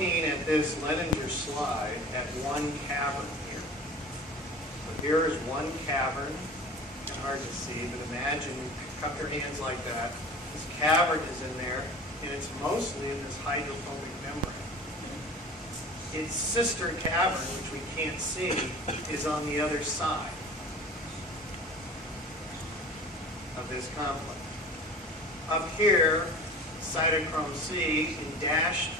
looking at this Leninger slide at one cavern here. So here is one cavern. It's hard to see, but imagine you cup your hands like that. This cavern is in there, and it's mostly in this hydrophobic membrane. Its sister cavern, which we can't see, is on the other side of this complex. Up here, cytochrome C in dashed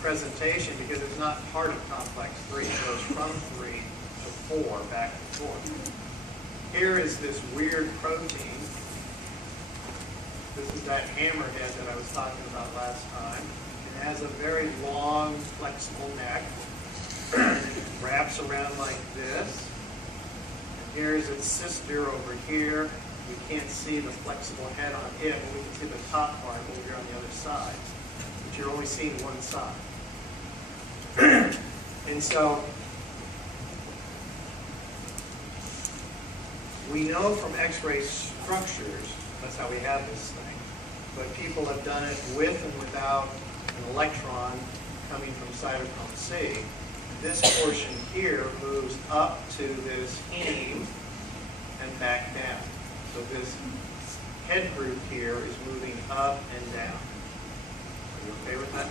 presentation because it's not part of complex 3. It goes from 3 to 4, back and forth. Here is this weird protein. This is that hammerhead that I was talking about last time. It has a very long, flexible neck. It wraps around like this. And here's its sister over here. We can't see the flexible head on it, but we can see the top part over here on the other side. But you're only seeing one side. And so, we know from X-ray structures, that's how we have this thing, but people have done it with and without an electron coming from cytochrome C. This portion here moves up to this heme and back down. So this head group here is moving up and down. Are you okay with that?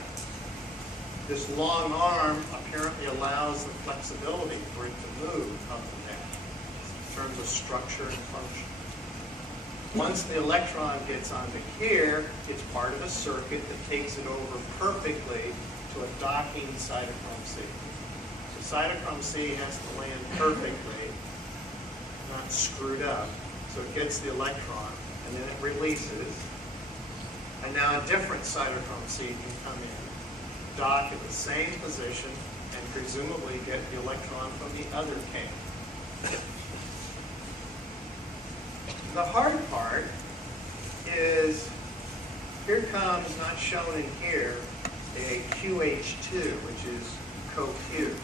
This long arm apparently allows the flexibility for it to move up and down in terms of structure and function. Once the electron gets onto here, it's part of a circuit that takes it over perfectly to a docking cytochrome C. So cytochrome C has to land perfectly, not screwed up. So it gets the electron, and then it releases. And now a different cytochrome C can come in, dock at the same position, and presumably get the electron from the other cave. The hard part is, here comes, not shown in here, a QH2, which is CoQ.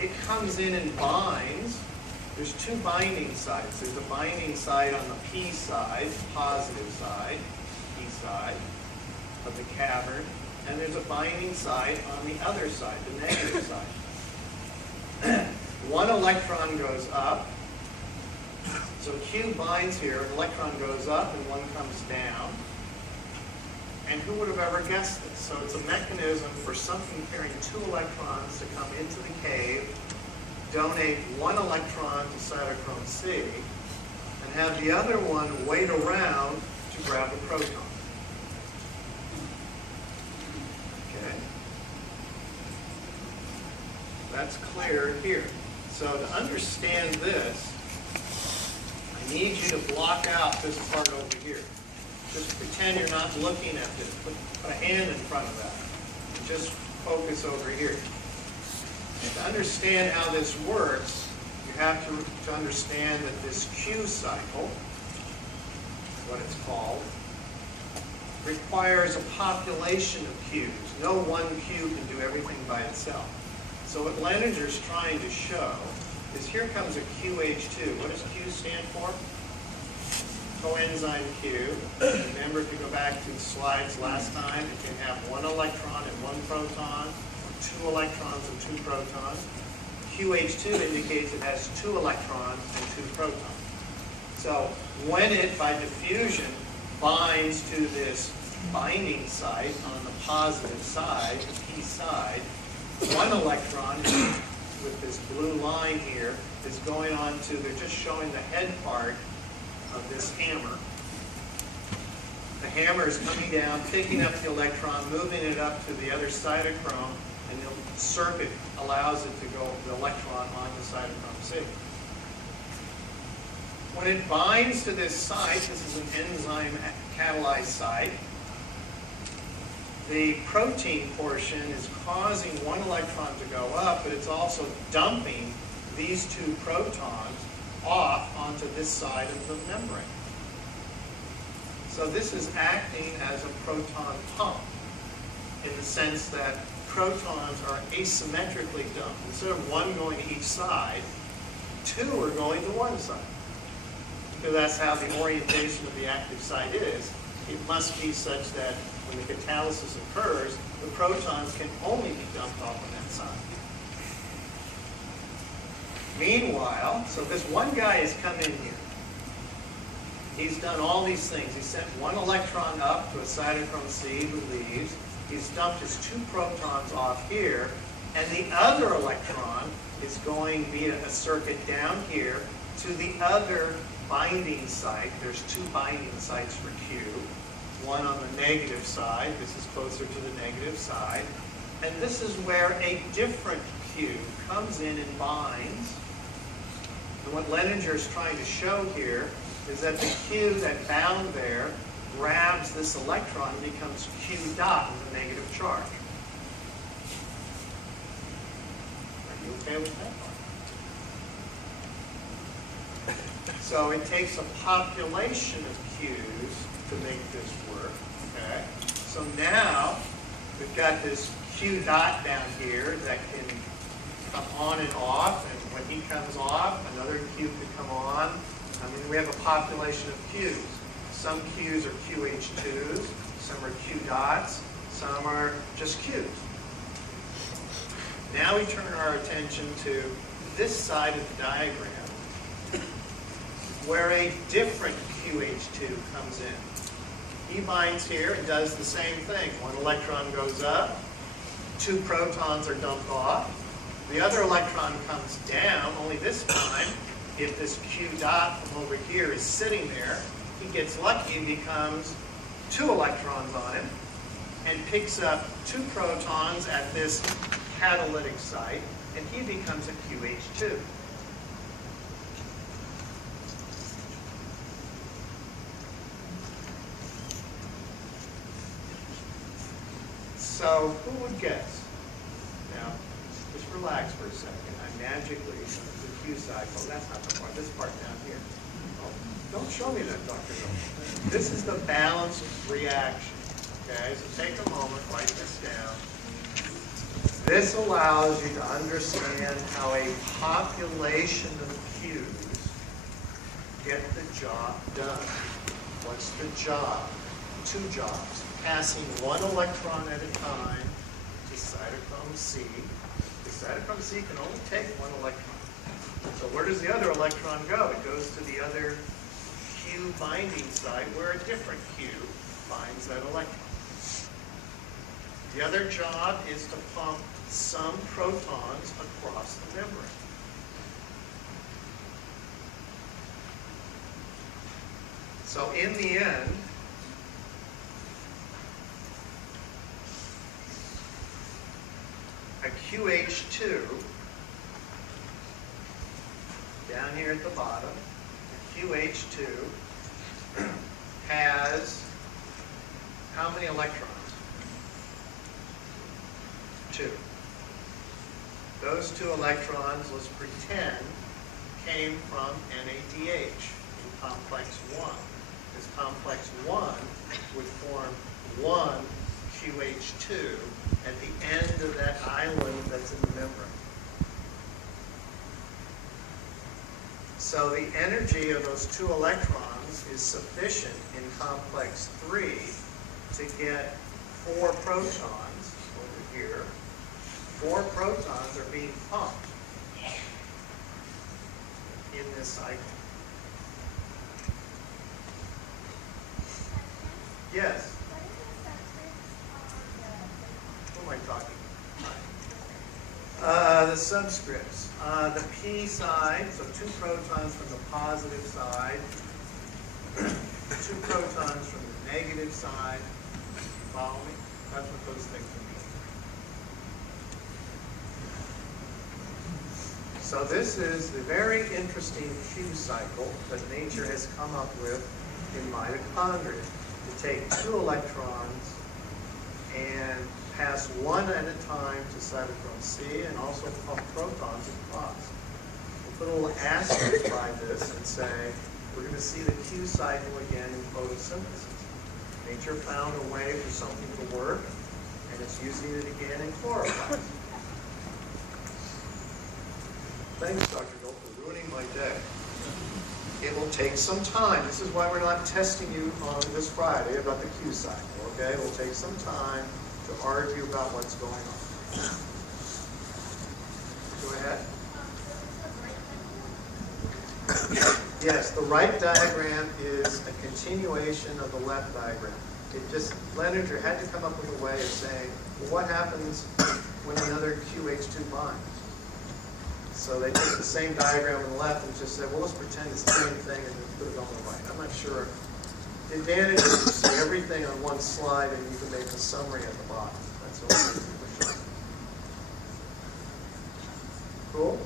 It comes in and binds. There's two binding sides. There's a binding side on the P side, positive side, P side of the cavern, and there's a binding side on the other side, the negative side. One electron goes up, so Q binds here, an electron goes up and one comes down. And who would have ever guessed this? So it's a mechanism for something carrying two electrons to come into the cave, donate one electron to cytochrome C, and have the other one wait around to grab a proton. Okay? That's clear here. So to understand this, I need you to block out this part over here. Just pretend you're not looking at this. Put a hand in front of that. And just focus over here. And to understand how this works, you have to understand that this Q cycle, what it's called, requires a population of Qs. No one Q can do everything by itself. So what Leninger's trying to show is here comes a QH2. What does Q stand for? Coenzyme Q. Remember, if you go back to the slides last time, it can have one electron and one proton, or two electrons and two protons. QH2 indicates it has two electrons and two protons. So when it, by diffusion, binds to this binding site on the positive side, the P side, one electron with this blue line here is going on to, they're just showing the head part of this hammer. The hammer is coming down, picking up the electron, moving it up to the other cytochrome, and the circuit allows it to go, the electron onto cytochrome C. When it binds to this site, this is an enzyme catalyzed site, the protein portion is causing one electron to go up, but it's also dumping these two protons off onto this side of the membrane. So this is acting as a proton pump in the sense that protons are asymmetrically dumped. Instead of one going to each side, two are going to one side. Because that's how the orientation of the active site is. It must be such that when the catalysis occurs, the protons can only be dumped off on that side. Meanwhile, so this one guy has come in here. He's done all these things. He sent one electron up to a cytochrome C who leaves. He's dumped his 2 protons off here, and the other electron is going via a circuit down here to the other binding site. There's 2 binding sites for Q. One on the negative side. This is closer to the negative side. And this is where a different Q comes in and binds. And what Leninger is trying to show here is that the Q that bound there grabs this electron and becomes Q dot with a negative charge. Are you okay with that? So it takes a population of Qs to make this work. Okay. So now we've got this Q dot down here that can come on and off, and when he comes off, another Q could come on. I mean, we have a population of Qs. Some Qs are QH2s, some are Q dots, some are just Qs. Now we turn our attention to this side of the diagram, where a different QH2 comes in. He binds here and does the same thing. One electron goes up, 2 protons are dumped off. The other electron comes down, only this time, if this Q dot from over here is sitting there, he gets lucky and becomes 2 electrons on him and picks up 2 protons at this catalytic site, and he becomes a QH2. So who would guess? Now, just relax for a second. I magically, the Q cycle, that's not the part, this part down here. Oh, don't show me that, Dr. Gold. This is the balance reaction. Okay, so take a moment, write this down. This allows you to understand how a population of Qs get the job done. What's the job? 2 jobs. Passing 1 electron at a time to cytochrome C. The cytochrome C can only take 1 electron. So where does the other electron go? It goes to the other Q binding site where a different Q binds that electron. The other job is to pump some protons across the membrane. So in the end, a QH2 down here at the bottom, a QH2 has how many electrons? 2. Those 2 electrons, let's pretend, came from NADH in complex 1. This complex 1 would form 1 QH2 at the end of that island that's in the membrane. So the energy of those 2 electrons is sufficient in complex 3 to get 4 protons over here. 4 protons are being pumped in this cycle. Yes? Who am I talking about? The subscripts. The P side, so 2 protons from the positive side, 2 protons from the negative side. Follow me? That's what those things mean. So this is the very interesting Q cycle that nature has come up with in mitochondria. To take 2 electrons and pass 1 at a time to cytochrome C and also pump protons across. We'll put a little asterisk by this and say we're going to see the Q cycle again in photosynthesis. Nature found a way for something to work, and it's using it again in chloroplast. Thanks, Dr. Gold, for ruining my day. It will take some time. This is why we're not testing you on this Friday about the Q cycle, okay? It will take some time to argue about what's going on. Go ahead. Yes, the right diagram is a continuation of the left diagram. It just, Leninger had to come up with a way of saying, well, what happens when another QH2 binds? So they took the same diagram on the left and just said, well, let's pretend it's the same thing and then put it on the right. I'm not sure. The advantage is you see everything on one slide and you can make a summary at the bottom. That's all. Cool?